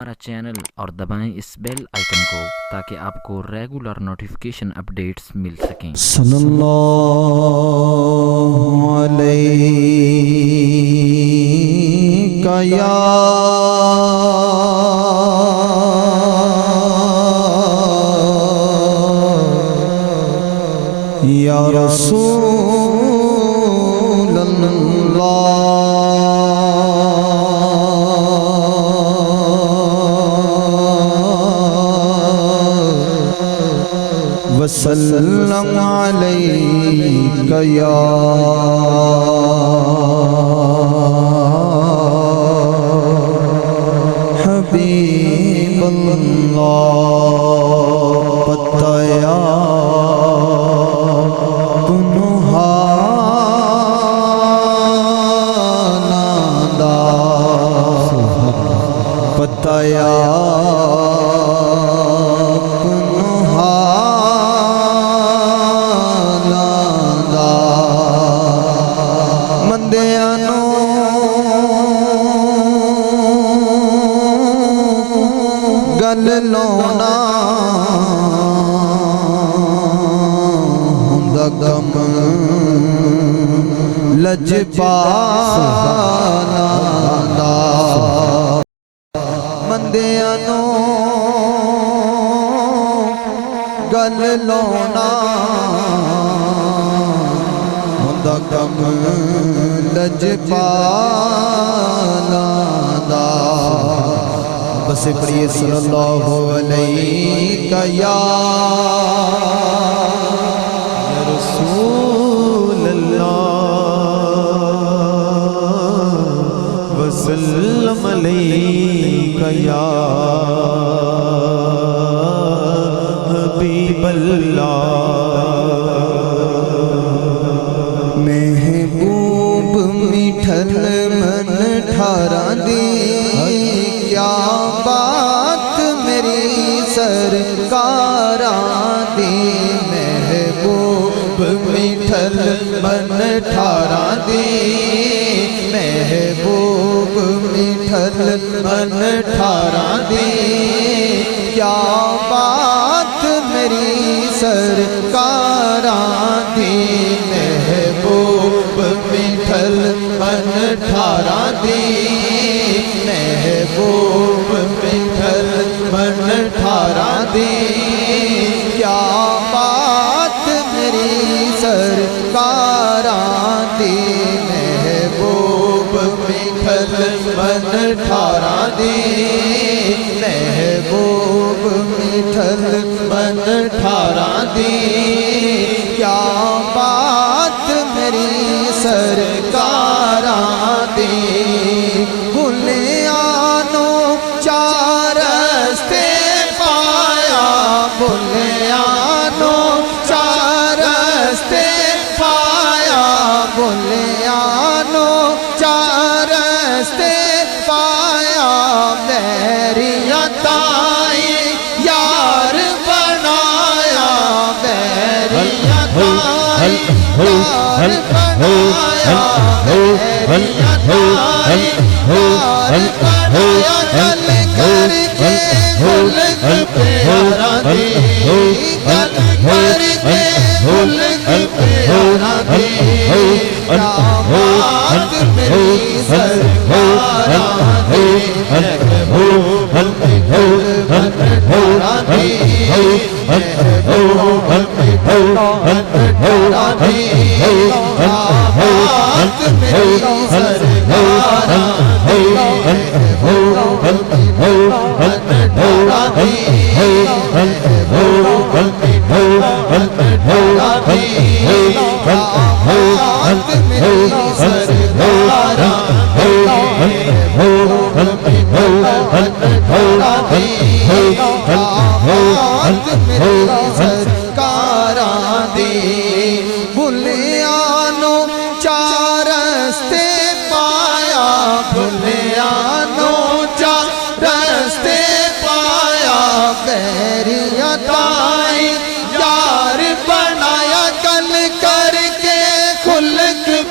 ہمارا چینل اور دبائیں اس bell icon کو تاکہ آپ کو ریگولر نوٹیفیکیشن اپڈیٹس مل سکیں۔ صلی اللہ علیہ یا رسول اللہ وسلم علیک یا حبیب اللہ بتایا گل لونا ہوندا کم لجپالا دا بندیاں نو گل لونا ہوندا کم لجپالا دا بس پڑھیے صلی اللہ علیہ یا رسول اللہ وسلم علیہ یا حبیب اللہ محبوب میٹھل من ٹھارا دی کیا بات میری سرکاراں دی محبوب میٹھل من ٹھاراں دی محبوب میٹھل من ٹھاراں دی کیا بات میری سرکاراں دی محبوب میٹھل من ٹھاراں دی محبوب میٹھل من ٹھاراں دی کیا بات میری سرکاراں دی محبوب میٹھل من ٹھاراں دی محبوب میٹھل من ٹھاراں دی کیا بات میری سرکاراں دی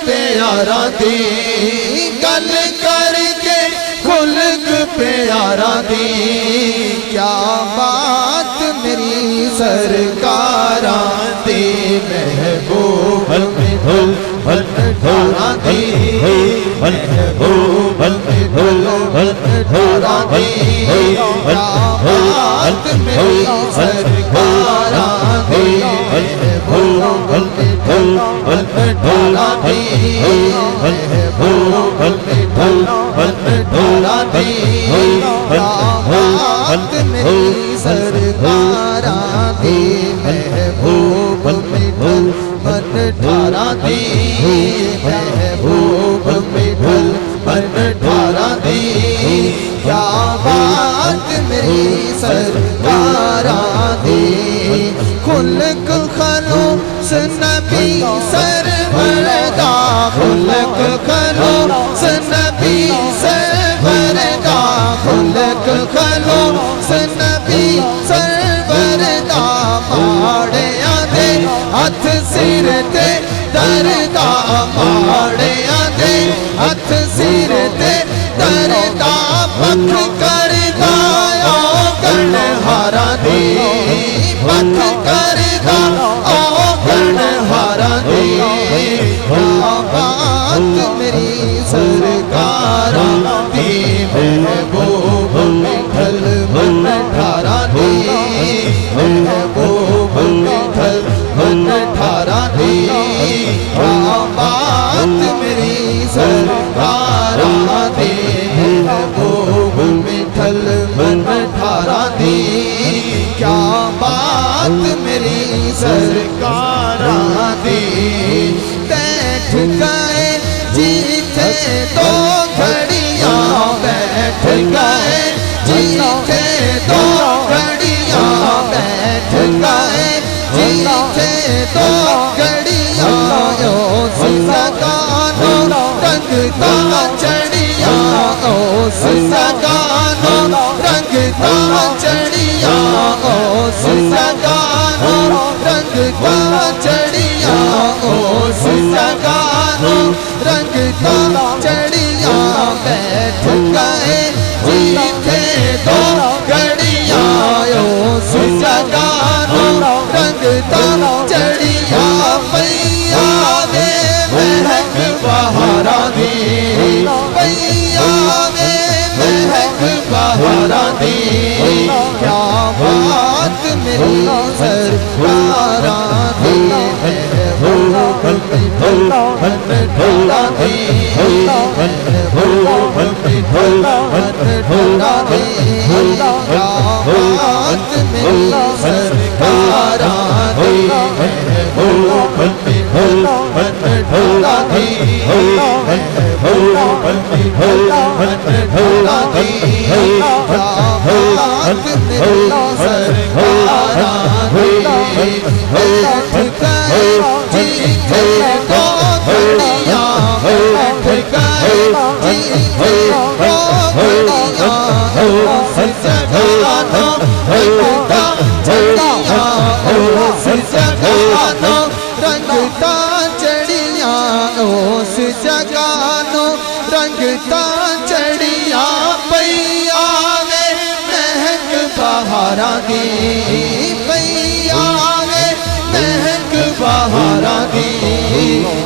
پیارا دی گل کر کے خلق پیارا سرکاراں دی کیا بات میری سرکاراں دی محبوب مٹھل مٹھاراں دی محبوب مٹھل مٹھاراں دی کیا بات میری سرکاراں دی محبوب مٹھل مٹھاراں دی محبوب مٹھل مٹھاراں دی کیا بات میری سرکاراں دی محبوب مٹھل مٹھاراں دی محبوب مٹھل مٹھاراں دی کیا بات میری سرکاراں دی خلق خلوص نبی سرور دا خلق خلوص نبی سرور دا خلق خلوص نبی سرور دا ماڑیاں دے ہاتھ سر تے دردا ماڑیاں دے ہاتھ سر تے دردا پکھ کردا او گنہاراں دی پکھ کردا او گنہاراں دی کیا بات میری سرکاراں دی محبوب مٹھل مٹھاراں دی محبوب مٹھل مٹھاراں دی کیا بات میری سرکاراں دی محبوب مٹھل مٹھاراں دی کیا بات میری سرکاراں دی بیٹھ گئے جیتے دو گھڑیاں بیٹھ گئے جیتے دو گھڑیاں بیٹھ گئے جیتے دو گھڑیاں اس سگانو رنگتا چڑیاں اس سگانو رنگتا چڑیاں اس سگانو رنگتا چڑیاں اس سگانو رنگتا چڑیاں بیٹھ گئے جیتے دو گھڑیاں اس سگانو رنگتا چڑیاں پیا دے مہک بہاراں دی پیا دے مہک بہاراں دی کیا بات میری سرکاراں دی محبوب مٹھل مٹھاراں دی محبوب مٹھل مٹھاراں دی کیا بات میری سرکاراں دی محبوب مٹھل مٹھاراں دی محبوب مٹھل مٹھاراں دی کیا بات میری سرکاراں دی بیٹھ گئے جیتے دو گھڑیاں بیٹھ گئے جیتے دو گھڑیاں اس سگانو رنگتا چڑیاں اس سگانو رنگتا چڑیاں اس سگانو رنگتا چڑیاں پیا وے مہک بہاراں دی پیا وے مہک بہاراں دی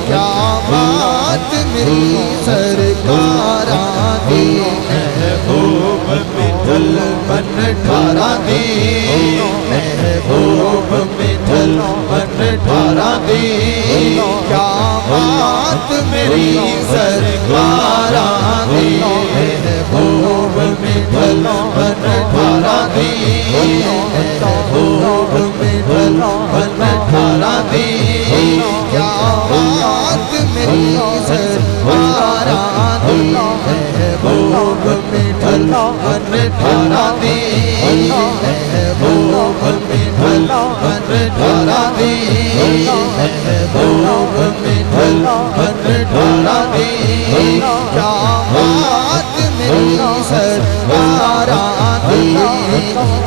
کیا بات میری سرکاراں دی محبوب مٹھل مٹھاراں دی محبوب مٹھل مٹھاراں دی کیا بات میری سرکاراں دی محبوب مٹھل مٹھاراں دی محبوب مٹھل مٹھاراں دی کیا بات میری سرکاراں دی محبوب مٹھل مٹھاراں دی محبوب مٹھل مٹھاراں دی محبوب مٹھل مٹھاراں دی کیا بات میری سرکاراں دی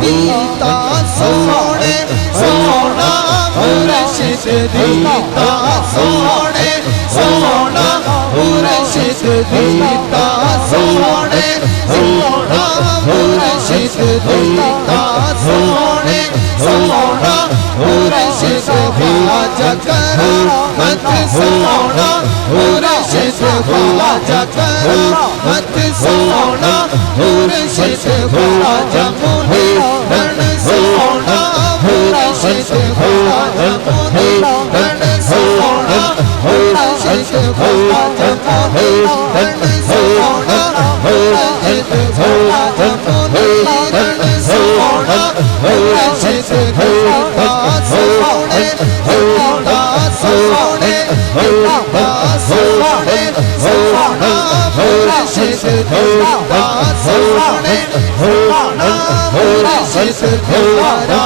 دیتا سونے سونا مرشد دیتا سونے سونا مرشد دیتا سونے سونا مرشد دیتا سونے سونا مرشد خواجہ کرامت سونا مرشد خواجہ کرامت سونا مرشد خواجہ منیرن سونا مرشد خواجہ منیرن سونا مرشد خواجہ منیرن سونا مرشد خواجہ منیرن سونا مرشد خواجہ سونے سونا سونے سونا سونے سونا مرشد خواجہ سونے سونا مرشد خواجہ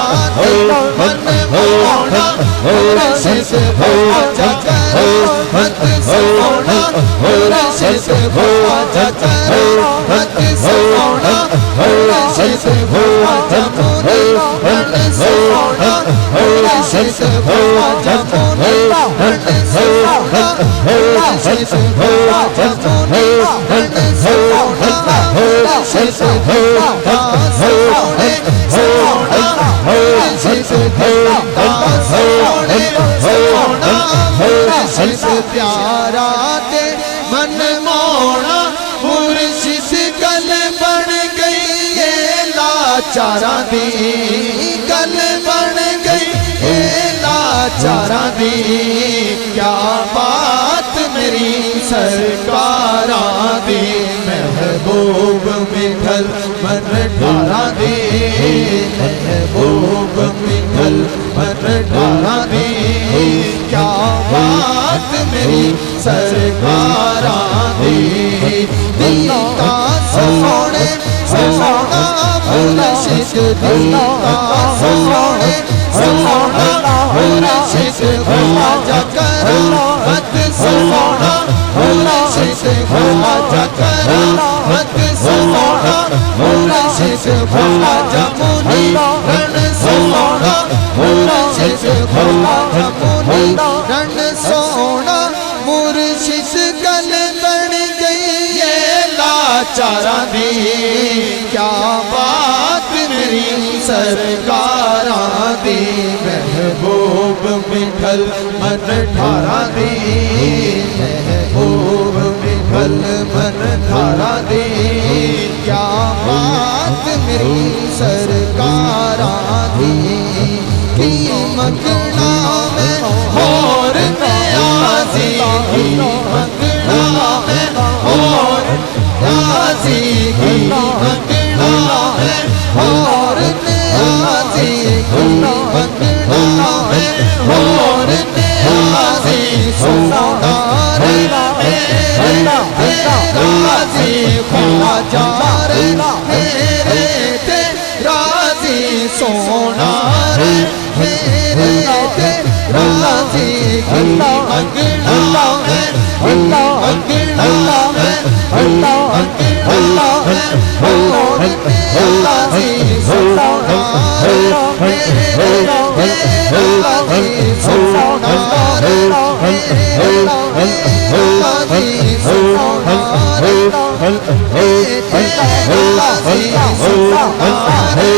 من مولا مرشد خواجہ کرامت سونا مرشد خواجہ کرامت سونا مرشد خواجہ منیرن سونا مرشد خواجہ منیرن سونا مرشد خواجہ منیرن سونا مرشد خواجہ سونے سونا مرشد خواجہ سونے سونا مرشد پیارا دے من موڑا مرشد گل بن گئی یہ لاچاراں دی گل بن گئی یہ لاچاراں دی کیا بات میری سرکاراں دی محبوب مٹھل من ڈھاراں دی محبوب مٹھل من ڈھاراں دی کیا بات میری سرکاراں دی دیتا سونے سونا مرشد دیتا سونے سونا مرشد خواجہ کرامت سونا مرشد خواجہ کرامت سونا مرشد خواجہ منیرن سونا مرشد خواجہ منیرن سونا مرشد گل بن گئی یہ لاچاراں دی کیا بات میری سرکاراں دی محبوب مٹھل من ڈھاراں دی محبوب مٹھل من ڈھاراں دی کیا بات میری سرکاراں دی کی منگنا میں اور نیازی کی منگنا میں اور نیازی کی منگنا میں اور نیازی کی منگنا میں اور نیازی سونا رے میرے راضی خواجہ رے میرے تے راضی سونا رے میرے تے راضی کی منگنا میں منگنا میں منگنا میں اور نیازی سونا رے میرے راضی سونا رے میرے راضی سونا رے میرے راضی سونا رے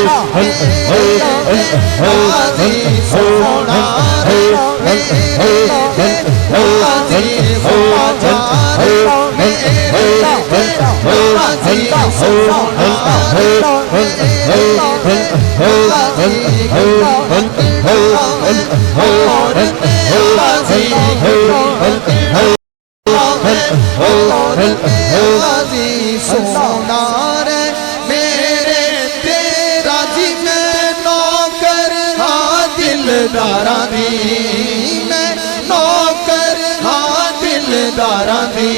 راضی سونا رے میرے راضی خواجہ رے میرے راضی سونا رے میرے راضی اور راضی راضی سونا رے میرے تیرا جی میں نوکر ہاں دلداراں دی میں نوکر ہاں دلداراں دی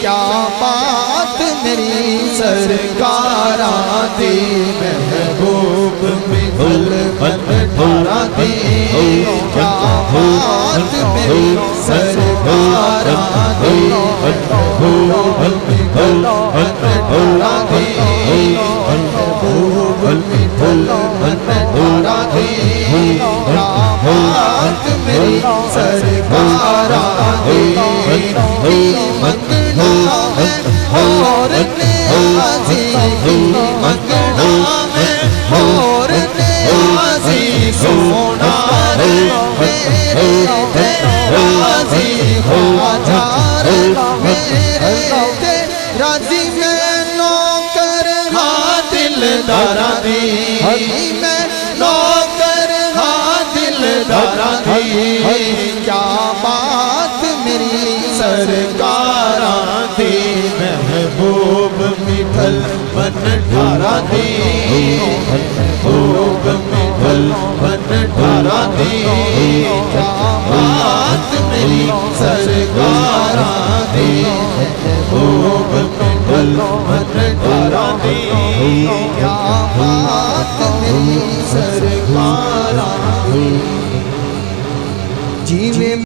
کیا بات میری سرکاراں دی محبوب مٹھل من ڈھاراں دی کیا بات میری سرکاراں دی محبوب مٹھل من ڈھاراں دی محبوب مٹھل من ڈھاراں دی کیا بات میری سرکاراں دی منگنا میں اور نیاز داراں دی میں نوکر ہاں دلداراں دی کیا بات میری سرکاراں دی محبوب مٹھل من ٹھاراں دی محبوب مٹھل من ٹھاراں دی کیا بات میری سرکاراں دی محبوب مٹھل من